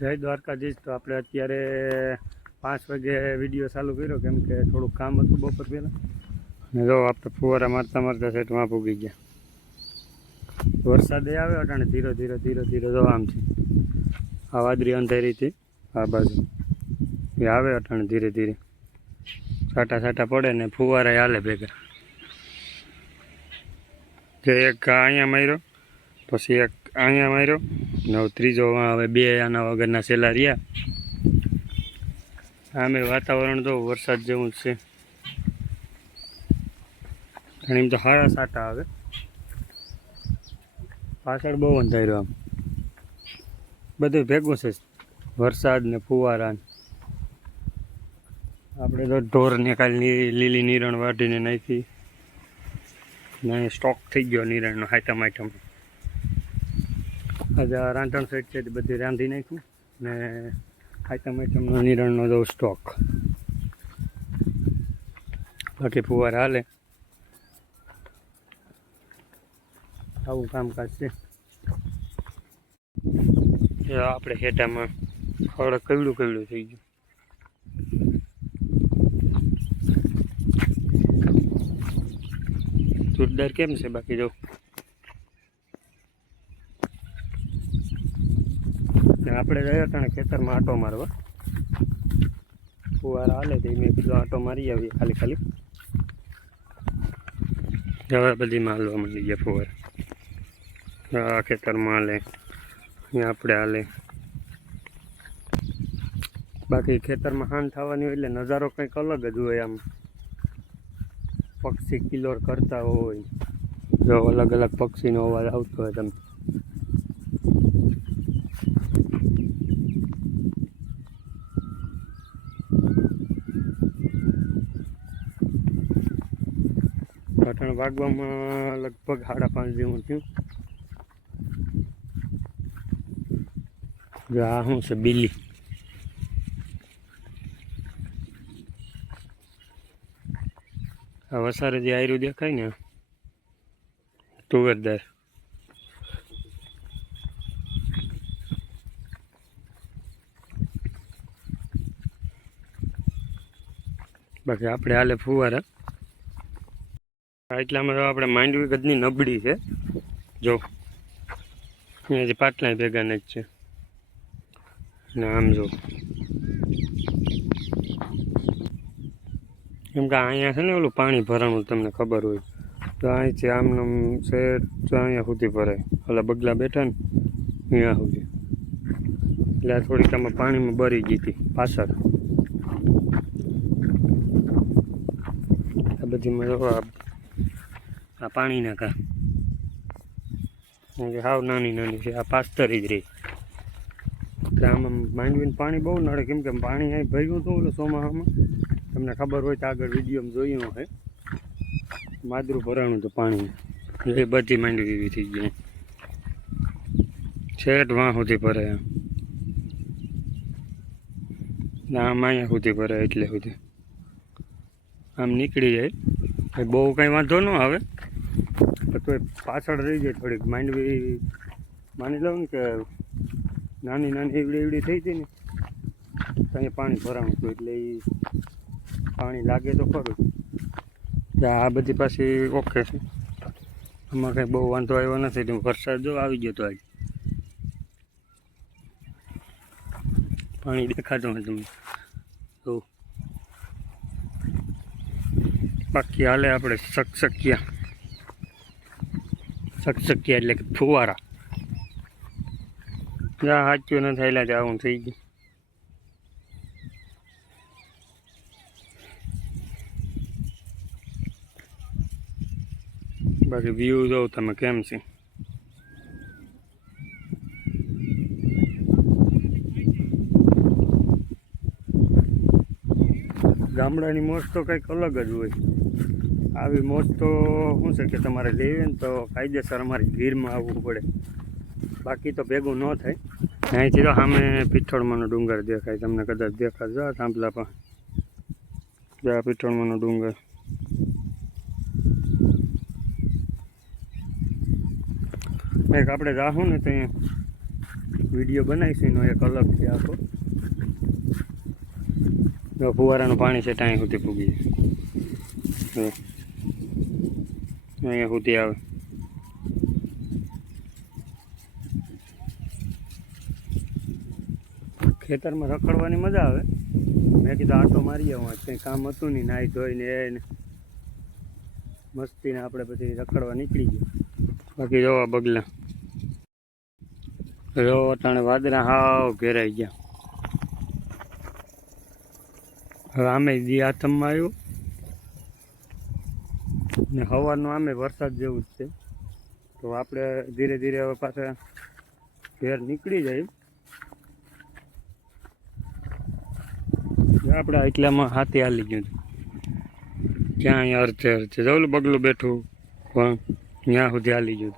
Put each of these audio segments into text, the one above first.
જય દ્વારકાધીશ. તો આપણે અત્યારે પાંચ વાગે વીડિયો ચાલુ કર્યો, કેમ કે થોડુંક કામ હતું બપોર પહેલાં. ને જો આપણે ફુવારા મારતા મારતા સેટમાં પૂગી ગયા. વરસાદ આવ્યો અટાણે ધીરો ધીરો ધીરો ધીરો જો આમ છે. આ વાદળી અંધેરીથી આ બાજુ. એ આવે અટાણે ધીરે ધીરે. છાટા છાટા પડે ને ફુવારા હાલે ભેગા. જે એક અહીંયા માર્યો, પછી એક અહીંયા માર્યો. ને હવે ત્રીજો હવે બે આના વગરના છેલ્લા રહ્યા. આમે વાતાવરણ તો વરસાદ જેવું છે. એમ તો સારા સાટા આવે. પાછળ બહુ અંધાર્યું આમ. બધું ભેગું છે. વરસાદ ને ફુવારા આપણે તો ઢોરને કાલે લીલી નિરણ વાઢીને નાખી. સ્ટોક થઈ ગયો નિરણનો હાઈટમ આઈટમ આજે રાંધણ સેટ છે તે બધી રાંધી નાખ્યું ને આઈટમ આઈટમનો નિરણનો દઉં સ્ટોક બાકી ફુવારા હાલે. આવું કામકાજ છે. આપણે હેટામાં ખડ કવડું કવડું થઈ ગયું. જોરદાર કેમ છે બાકી જો? આપણે ગયા હતા ખેતરમાં આટો મારવા. ફુવારા હાલે તો મેં કીધું આટો મારી આવીએ ખાલી ખાલી. હવે બધી માલવા મળી ગયા ફુવારા. આ ખેતરમાં હાલે, અહીંયા આપણે હાલે. બાકી ખેતરમાં હાન થવાની હોય એટલે નજારો કંઈક અલગ જ હોય આમ. પક્ષી કિલોર કરતા હોય. જો અલગ અલગ પક્ષીનો અવાજ આવતો હોય તમે. પાટણ વાગવામાં લગભગ સાડા પાંચ જેવું થયું. જો આ શું છે બિલ્લી આ વસારે જે આયરું દેખાય ને? તુવેરદાર બાકી આપણે હાલે ફુવારા. આ એટલામાં આપણે માંડવી કદની નબળી છે. જો, અહીંયા જે પાટલા ભેગા જ છે. ને આમ જો. કેમ કે અહીંયા છે ને ઓલું પાણી ભરાણું તમને ખબર હોય. તો અહીંથી આમને આમ છે તો અહીંયા સુધી ભરાય. ઓલા બગલા બેઠા ને, અહીંયા સુધી. એટલે આ થોડીક આમાં પાણીમાં બરી ગઈ હતી, પાછળ. આ બધી આ પાણીના કેમ હાવ નાની નાની છે, આ પાસ્તરી જ રહી. એટલે આમાં માંડવીને પાણી બહુ નડે, કેમ કે પાણી અહીં ભર્યું હતું ઓલું ચોમાસામાં. તમને ખબર હોય તો આગળ વિડીયોમાં જોયું હોય માદરું ભરાણું હતું પાણી એ બધી માંડવી એવી થઈ ગઈ. છેટ વાં સુધી ભરાય આમ. અહીંયા સુધી ભરાય એટલે સુધી. આમ નીકળી જાય. બહુ કંઈ વાંધો ન આવે. પણ તોય પાછળ રહી જાય થોડીક. માંડવી માની લઉં ને કે નાની નાની એવડી એવડી થઈ હતી ને ત્યાં પાણી ભરાણું હતું એટલે એ પાણી લાગે તો ખરું. આ બધી પાછી ઓકે છે. આમાં કંઈ બહુ વાંધો આવ્યો નથી વરસાદ જો આવી ગયો તો આજે. પાણી દેખાતું હોય તમને તો બાકી હાલે આપણે સકસકિયા સકસકિયા એટલે કે ફુવારા. જા સાચું ન થયેલા જ આવું થઈ ગયું. બાકી વ્યૂ જો તમે કેમ છે? ગામડાની મોજ તો કંઈક અલગ જ હોય. આવી મોજ તો શું છે કે તમારે લેવી ને તો કાયદેસર અમારી ગીરમાં આવવું પડે. બાકી તો ભેગું ન થાય. અહીંથી તો સામે પિઠોળમાંનો ડુંગર દેખાય. તમને કદાચ દેખાશે જો, થાંભલા પણ જા, પિઠોળમાંનો ડુંગર. એક આપણે જાહું ને ત્યાં વીડિયો બનાવીશું. એનો એક અલગ છે આખો. ફુવારાનું પાણી છે ત્યાં સુધી પૂગી જાય. અહીંયા સુધી આવે. ખેતરમાં રખડવાની મજા આવે. મેં કીધું આટો મારી આવું, આજ કંઈ કામ હતું નહીં નાહી ધોઈને એને મસ્તીને આપણે પછી રખડવા નીકળી ગયા. બાકી જોવા બગલા. જો અટાણે વાદળા હાવ ઘેરાઈ ગયા. હવે આમે દી હાથમાં આવ્યું. ને હવાનું આમે વરસાદ જેવું જ છે. તો આપણે ધીરે ધીરે હવે પાછા ઘેર નીકળી જાય આપણે એટલામાં હાથી હાલી ગયું ક્યાં અહીંયા અર્થે અર્થે. જવું બગલું બેઠું પણ ત્યાં સુધી હાલી ગયું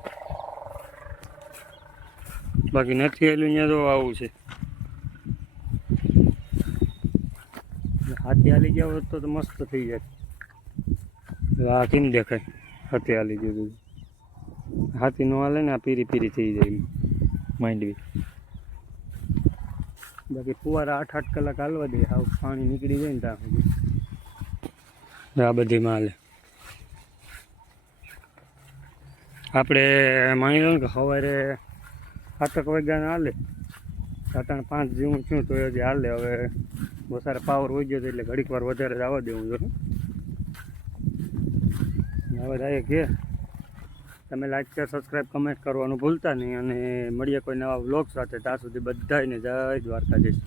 બાકી નથી આવેલું ત્યાં તો આવું છે. હાથી હાલી ગયા હોત તો મસ્ત થઈ જાય. આ ને દેખાય? હાથી હાલી ગયું બધું. હાથી નો હાલે ને, આ પીરી પીરી થઈ જાય માંડવી બાકી ફુવારા આઠ આઠ કલાક હાલવા દે, હાવ પાણી નીકળી જાય ને ત્યાં સુધી. આ બધીમાં હાલે. આપણે માની લો ને કે સવારે સાતક વાગ્યાના હાલે. સાતણ પાંચ જેવું છું તો હજી હાલે. હવે વધારે પાવર હોય ગયો એટલે ઘડીક વાર વધારે જ આવવા દેવું જોઈએ હવે જાય કે તમે લાઈક શેર સબસ્ક્રાઈબ કમેન્ટ કરવાનું ભૂલતા નહીં અને મળીએ કોઈ નવા વ્લોગ સાથે. ત્યાં સુધી બધાને જય દ્વારકાધીશ.